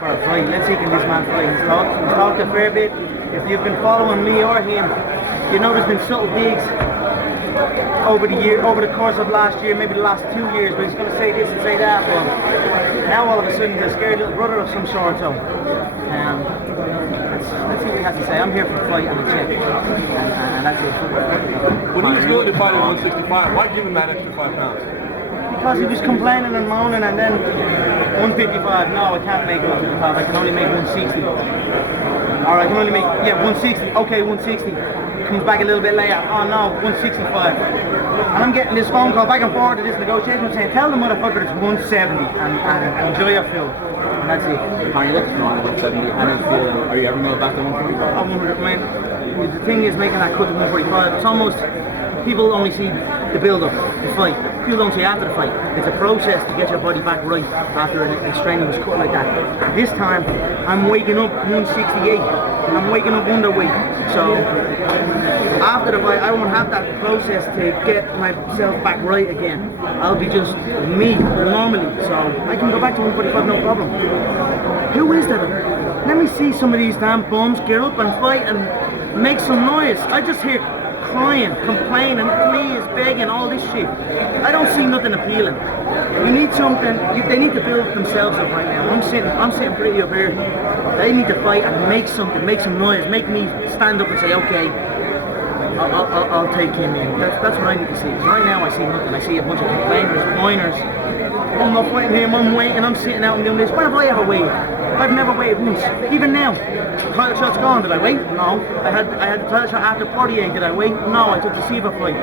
For a fight. Let's see can this man fight. He's talked a fair bit. If you've been following me or him, you know there's been subtle digs over the course of last year, maybe the last 2 years, but he's going to say this and say that. Well, now all of a sudden he's a scared little brother of some sort. So let's see what he has to say. I'm here for a fight and a check, and that's it. When he was willing to fight at 165, why give him that extra 5 pounds? Because he was complaining and moaning, and then 155. No, I can't make 155. I can only make 160. Or I can only make 160. Okay, 160. Comes back a little bit later. Oh no, 165. And I'm getting this phone call back and forth to this negotiation. I'm saying, tell the motherfucker it's 170 and enjoy your food. And that's it. How you look strong at 170? How do you feel? Are you ever going back to 145? I'm 100. Man, the thing is making that cut to 145. It's almost. People only see the build-up, the fight. People don't see after the fight. It's a process to get your body back right after a strenuous cut like that. This time, I'm waking up 168. I'm waking up underweight. So, after the fight, I won't have that process to get myself back right again. I'll be just me, normally. So, I can go back to 145, no problem. Who is that? Let me see some of these damn bums get up and fight and make some noise. I just hear crying, complaining, please, begging, all this shit. I don't see nothing appealing. We need something. They need to build themselves up right now. I'm sitting pretty up here. They need to fight and make something, make some noise, make me stand up and say, okay, I'll take him in. That's what I need to see. Because right now I see nothing. I see a bunch of complainers, whiners. I'm not fighting him. I'm waiting. I'm sitting out and doing this. When have I ever waited? I've never waited once. Even now, the title shot's gone. Did I wait? No. I had the title shot after 48. Did I wait? No. I took the Siva fight.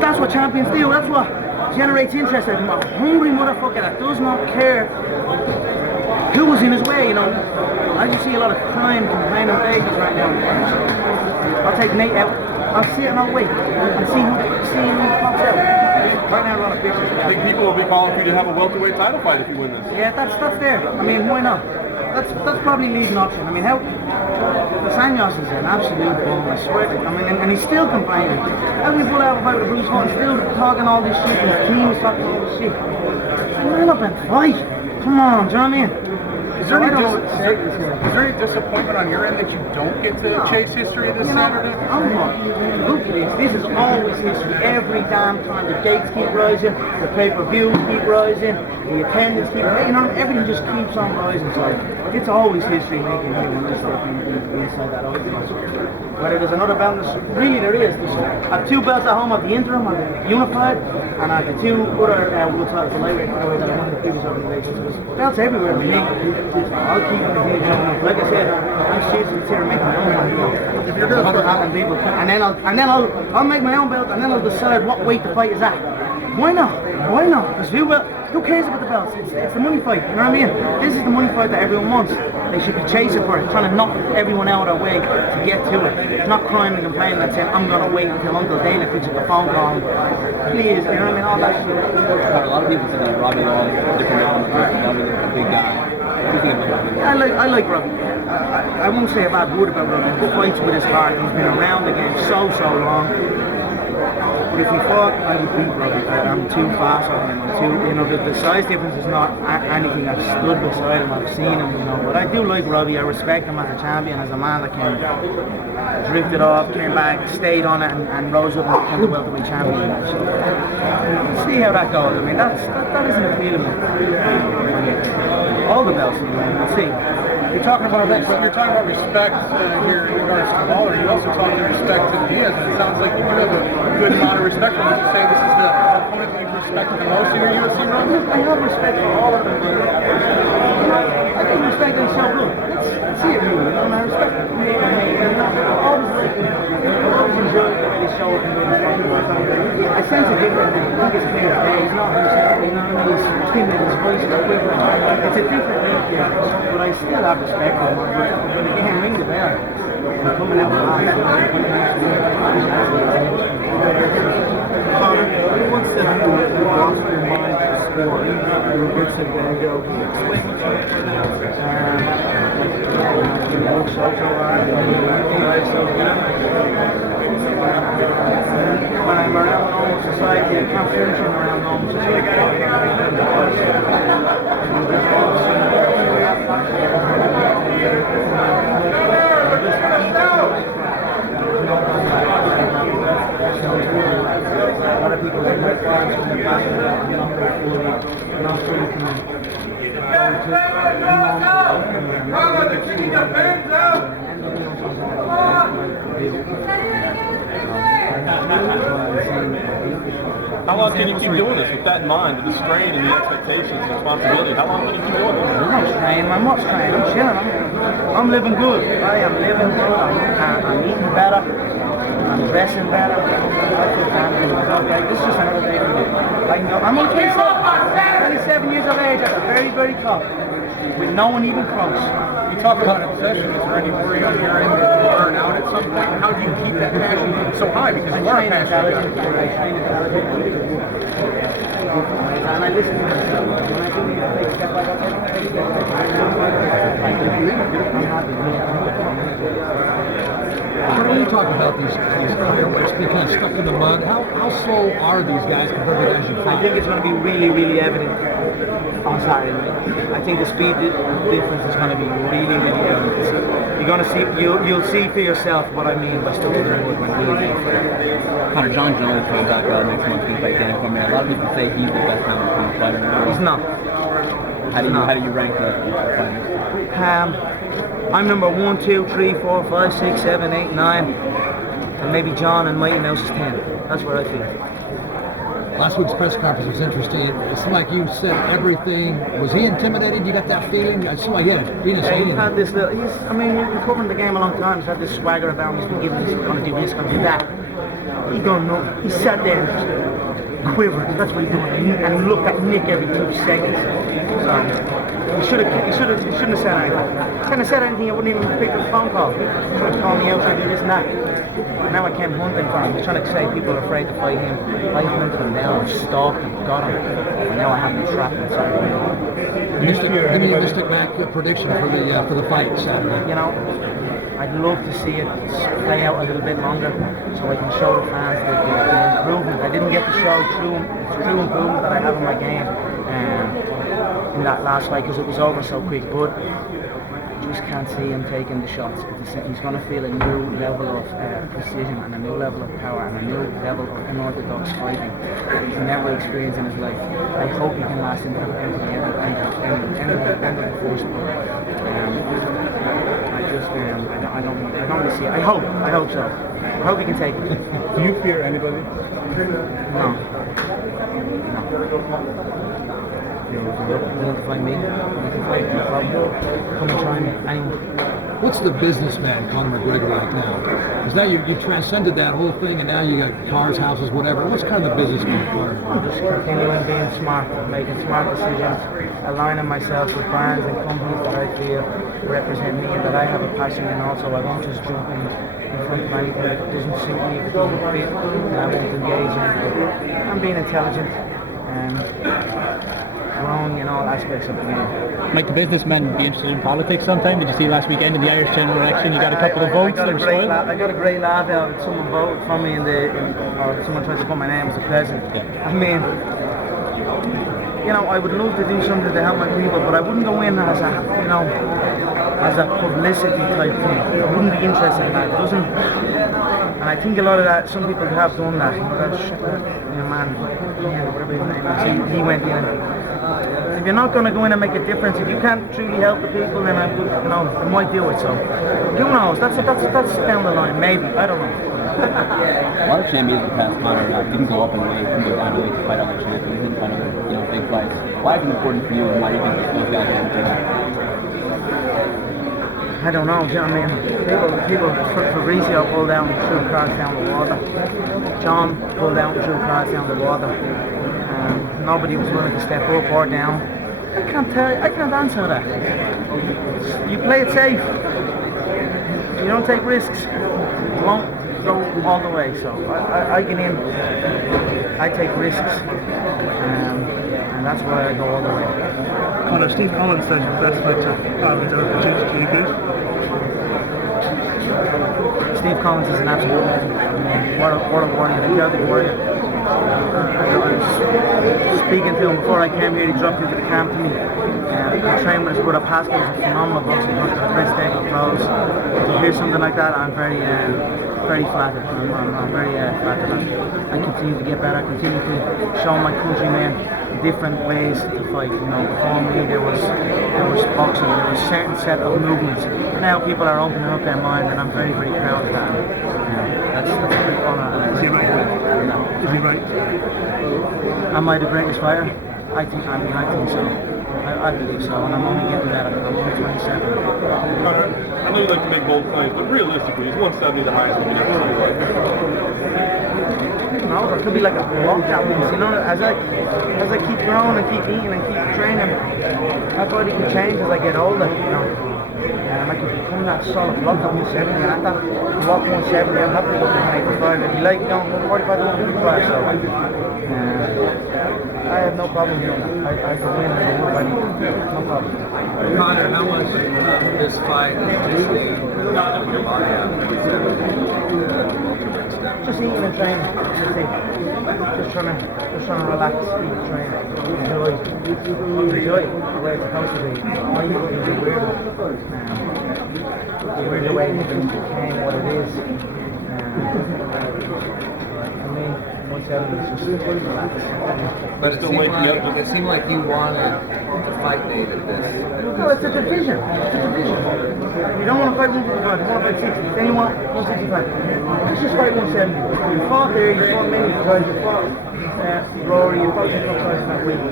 That's what champions do. That's what generates interest. I'm a hungry motherfucker that does not care who was in his way. You know, I just see a lot of crying, complaining faces right now. I'll take Nate out. I'll sit and I'll wait and see who pops out. Right now, a lot of pictures. I think people will be calling for you to have a welterweight title fight if you win this. Yeah, that's there. I mean, why not? That's probably leading option. I mean, how Sanyos is an absolute bum. I swear to you. I mean, and he's still complaining. How can you pull out a fight with Bruce Hunt, still talking all this shit, and his team is talking all this shit? Man up and fight. Come on, do you know what I mean? Is there any disappointment on your end that you don't get to chase history this Saturday? Look at this. This is always history. Every damn time the dates keep rising, the pay-per-views keep rising, the attendance keep rising. You know, everything just keeps on rising. So it's always history making here when I step inside that audience. Whether there's another belt, really there is. I have 2 belts at home. I have the interim, I have the unified, and I have the 2 other world titles, the lightweight that I won in the previous organizations. There's belts everywhere with me. I'll keep them here, gentlemen. Like I said, I'm seriously here to make my own belt. If you're going to happen, people, and then I'll make my own belt, and then I'll decide what weight the fight is at. Why not? Why not? Because who cares about the belts? It's the money fight. You know what I mean? This is the money fight that everyone wants. They should be chasing for it, trying to knock everyone out of their way to get to it. Not crying and complaining and saying, I'm going to wait until Uncle Dana picks up the phone call. Please, you know what I mean? All that shit. A lot of people say that Robbie Law is a different element. Robbie is a big guy. I like Robbie. I won't say a bad word about Robbie. He fights with his heart. He's been around the game so long. But if he fought, I would beat Robbie. I'm too fast on him. The size difference is not anything. I've stood beside him. I've seen him, But I do like Robbie. I respect him as a champion, as a man that can drifted off, came back, stayed on it, and rose up and became the welterweight champion. So, see how that goes. I mean, that isn't appealing. All the belts, let's see. You're talking about respect here in regards to Lawler. You're also talking respect to Diaz, and it sounds like you do have a good amount of respect for him. Would you say this is the opponent that you've respected the most in your UFC run? I have respect for all of them. I think respect is so good. Let's see it moving. I respect it. I always enjoy the show up and doing this. I sense a different thing. I think it's clear today. He's not himself. He's timid. His voice is quivering. It's a different thing here. But I still have respect for him. But again, ring the bell. I'm coming out with Conor, everyone said you lost your mind to score. You were good to go. When I'm around normal society, I can't function around normal society. How long can you keep doing this with that in mind, the strain and the expectations and responsibility? How long can you keep doing this? I'm not training, I'm not training, I'm chilling. I'm living good. I am living good. I'm eating better. I'm dressing better. I feel damn good. This is just another day for me. I know, I'm only 27 years of age at the very, very top, with no one even close. You talk about obsession. Is there any worry on your end that you burn out at some point? How do you keep that passion so high? Because you are a passionate guy. I train intelligently. And I listen to myself. When I do need to take a step back, When you talk about these middleweights being kind of stuck in the mud, how slow are these guys compared to the guys you I fight? think it's going to be really, really evident on Saturday night. I think the speed difference is going to be really, really evident. You're going to see, you'll see for yourself what I mean by stuck in the mud when we Conor, John Jones coming back next month to fight Dan Cormier. A lot of people say he's the best talent fighter in the world. He's not. How do you rank the fighters? I'm number 1, 2, 3, 4, 5, 6, 7, 8, 9, and maybe John and Mighty Mouse is 10. That's what I feel. Last week's press conference was interesting. It seemed like you said everything. Was he intimidated? You got that feeling? It seemed like he had Venus Yeah, he's feeling. had this little, he's been covering the game a long time. He's had this swagger about him. He's been giving, he's going to do this, going to do that. He don't know. He sat there and quivered. That's what he's doing. And he looked at Nick every 2 seconds. So he shouldn't have said anything. He shouldn't have said anything. I wouldn't even pick up the phone call. He tried to call me out, trying to do this and that. Now I came hunting for him. He's trying to say people are afraid to fight him. I hunted him now. I've stalked him, got him. And now I have him trapped inside. Give me a mystic prediction for the fight Saturday. You know, I'd love to see it play out a little bit longer so I can show the fans the improvement. I didn't get to show true improvement that I have in my game in that last fight because it was over so quick, but I just can't see him taking the shots. He's going to feel a new level of precision and a new level of power and a new level of unorthodox fighting that he's never experienced in his life. I hope he can last into the end of the first one. I don't really see it. I hope so. I hope he can take it. Do you fear anybody? No. You want to find me? You can find me. Come and try me. Anyone. What's the businessman Conor McGregor like now? Because now you transcended that whole thing, and now you got cars, houses, whatever. What's kind of the businessman Conor? Just continuing being smart, making smart decisions, aligning myself with brands and companies that I feel represent me and that I have a passion in also. I won't just jump in front of anything that doesn't suit me, if it doesn't fit, and I won't engage in it. I'm being intelligent and growing in all aspects of the game. Might the businessmen be interested in politics sometime? Did you see last weekend in the Irish general election you got a couple of votes that were spoiled? I got a great laugh out of someone voted for me or someone tried to put my name as a president. Yeah. I mean, you know, I would love to do something to help my people, but I wouldn't go in as a, you know, as a publicity type thing. I wouldn't be interested in that. It doesn't, and I think a lot of that, some people have done that. You know, that man, whatever his name is, he went in and, if you're not going to go in and make a difference, if you can't truly help the people, then I might do it. So, who knows? That's down the line. Maybe, I don't know. A lot of champions in the past, Conor, didn't go up in weight, didn't go down in weight to fight other champions, didn't fight other, big fights. Why is it important for you, and why do you think those guys are important? I don't know. Do you know what I mean? People, Fabrizio pulled down 2 cars down the water. John pulled down 2 cars down the water. Nobody was willing to step up or down. I can't answer that. You play it safe. You don't take risks. You won't go all the way. So I get in. I take risks, and that's why I go all the way. Conor, Steve Collins says your best fight to average out of the two good. Steve Collins is an absolute legend. What a warrior, a Celtic warrior. I was speaking to him before I came here. He dropped into the camp to me. I trained with his brother Pascal. He's a phenomenal boxer. He's a great stable of pros. To hear something like that, I'm very flattered. I'm very flattered. I continue to get better. I continue to show my countrymen different ways to fight. You know, before me there was boxing, there was a certain set of movements. Now people are opening up their mind, and I'm very, very proud of that. That's a big honour. Is he right? Is he right? Am I the greatest fighter? I think so. I believe so, and I'm only getting better. I'm only 27. Conor, I know you like to make bold claims, but realistically, is 170 the highest one you've ever seen? No, there could be like a walkout once, you know. As I keep growing and keep eating and keep training, my body can change as I get older, you know. I could become that solid block at 170, and at that block 170, I'm happy to go to 185. If you like going 45 to 155, so I have no problem doing that. I can win and move anywhere. No problem. Conor, how was this fight listening your body out? Just eating and training. That's it. Just trying to relax, eat and train. Enjoy the way it's supposed to be. My eating is a weird the way it became what it is. For me, 170 is just relax. But it seemed like you wanted to fight Nate at this. No, it's a division. You don't want to fight 155, you want to fight 60. Then you want 165. Let's just fight 170. You fought there, you fought many times, you fought Rory, you fought some guys that week.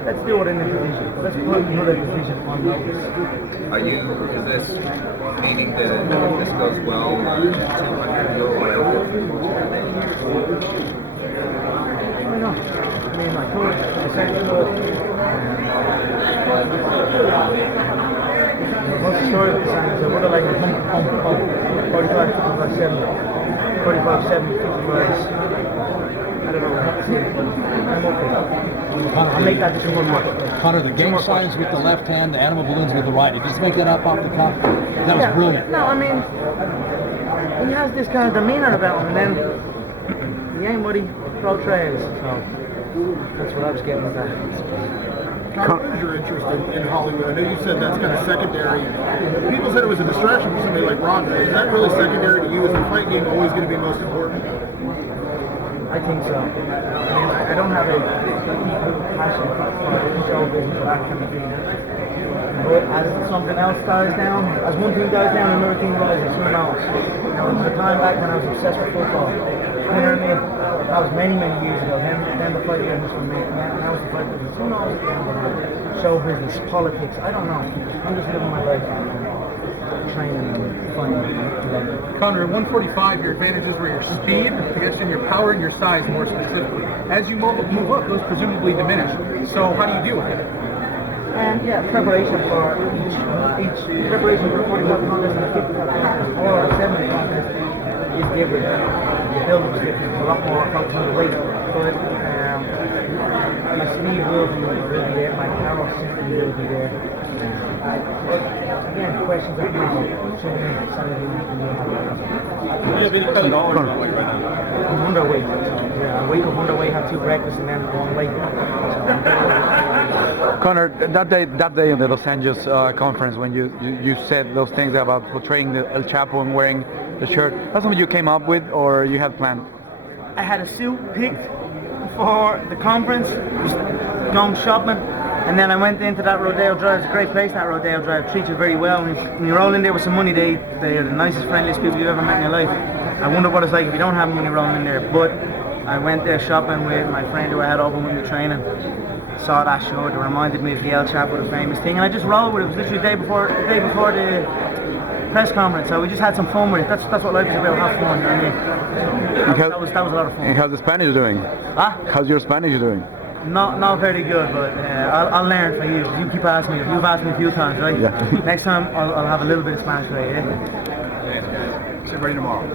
Let's do it in the division. Let's put another division on notice. Is this meaning that if this goes well, 200 go away? I don't know. I mean, I could. I certainly could. What's the story of the sign is I would have liked a pump. 45, 55, 70. 45, 70, 55. I don't know. I'm okay. I'll make that decision one more. Conor, the gang signs with the left hand, the animal balloons with the right. If you just make that up off the cuff, that was brilliant. No, I mean, he has this kind of demeanor about him, and then he ain't what he portrays. So that's what I was getting with that. Conor, what is your interest in Hollywood? I know you said that's kind of secondary. People said it was a distraction for somebody like Ronda. Is that really secondary to you? Is the fight game always going to be most important? I think so. I mean, I don't have a deep passion for show business or that kind of thing. But as something else dies down, as one thing dies down, another thing rises. Who knows? You know, there was a time back when I was obsessed with football. You know what I mean? That was many years ago. Then the fight business for me. Now it's the fight business. Who knows? Show business, politics. I don't know. I'm just living my life. Training and fighting. Conor, at 145, your advantages were your speed, I guess, and your power and your size more specifically. As you move up, those presumably diminish. So how do you deal with it? And preparation for each preparation for 45 contest and 50 contest or 70 contest is different. The building is different. There's a lot more out on the weight, but my speed will be there. My power simply will be there. Again, questions are I'm underweight. I wake up underweight, have 2 breakfasts, and then go on weight. Conor, that day in the Los Angeles conference when you said those things about portraying the El Chapo and wearing the shirt, that's something you came up with or you had planned? I had a suit picked for the conference, just going shopping. And then I went into that Rodeo Drive. It's a great place, that Rodeo Drive. Treats you very well. When you roll in there with some money, they are the nicest, friendliest people you've ever met in your life. I wonder what it's like if you don't have money rolling in there. But I went there shopping with my friend who I had over with me training. Saw that shirt. It reminded me of the El Chapo, the famous thing. And I just rolled with it. It was literally the day before the press conference. So we just had some fun with it. That's what life is about. Have fun. I mean, that was a lot of fun. And how's the Spanish doing? Huh? How's your Spanish doing? Not very good, but I'll learn for you. You keep asking me. You've asked me a few times, right? Yeah. Next time I'll have a little bit of Spanish for you. Yeah? See you ready tomorrow.